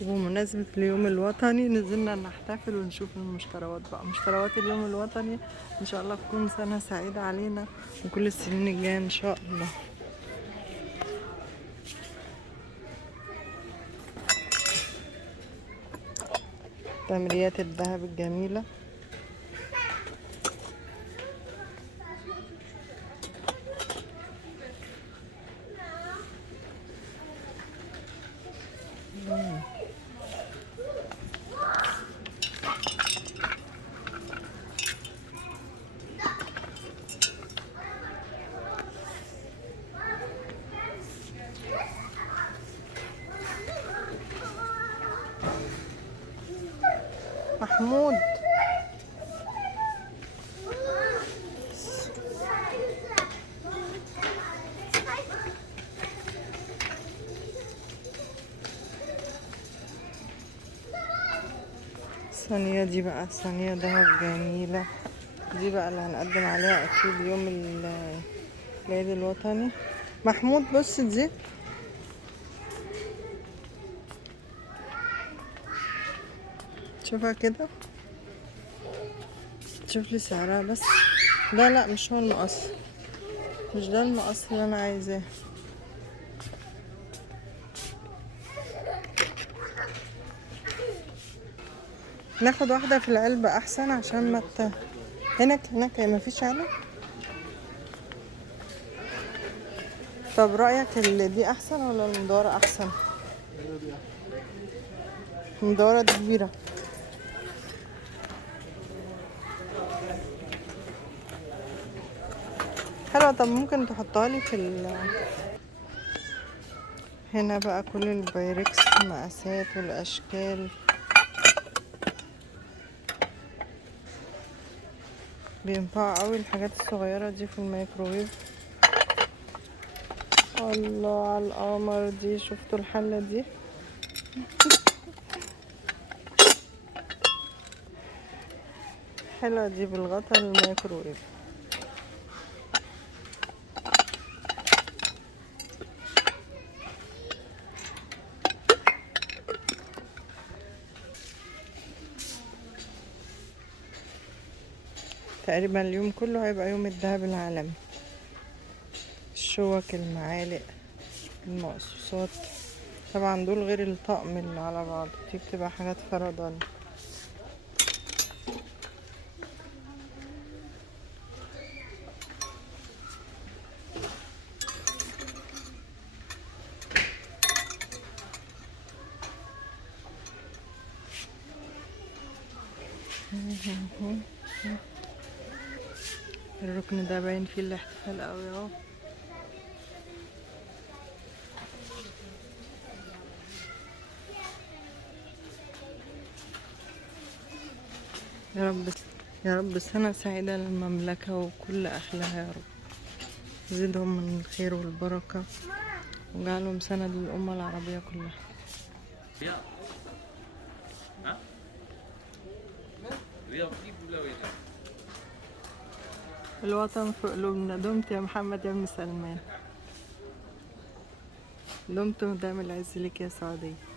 وبمناسبة اليوم الوطني نزلنا نحتفل ونشوف المشتريات بقى، مشتريات اليوم الوطني. ان شاء الله تكون سنة سعيدة علينا وكل السنين الجاية ان شاء الله. تمريات الذهب الجميلة. محمود الصينية دي بقى صينية دهب جميلة، دي بقى اللي هنقدم عليها اكيد يوم العيد الوطني. محمود بص دي، شوفها كده، شوف لي سعرها بس. لا مش هو المقص، مش ده المقص اللي انا عايزاه. ناخد واحدة في العلبة احسن عشان ما هناك ما فيش علب. طب رأيك اللي دي احسن ولا المدورة احسن؟ المدورة دي كبيرة. حلوة. طب ممكن تحطها لي هنا بقى كل البايركس المقاسات والاشكال. بينفع قوي الحاجات الصغيرة دي في الميكروويف. الله على القمر دي، شفتوا الحلة دي؟ حلوة دي بالغطا الميكروويف. تقريبا اليوم كله هيبقى يوم الذهب العالمي. الشوك، المعالق، المقصوصات، طبعا دول غير الطقم اللي على بعض، دي بتبقى حاجات فردانية. الركن ده باين فيه الاحتفال قوي اهو. يا رب يا رب سنة سعيدة للمملكة وكل أهلها يا رب، زدهم من الخير والبركة وجعلهم سنة للأمة العربية كلها. الوطن في قلوبنا. دمت يا محمد يا ابن سلمان، دمت ودام العز لك يا سعودية.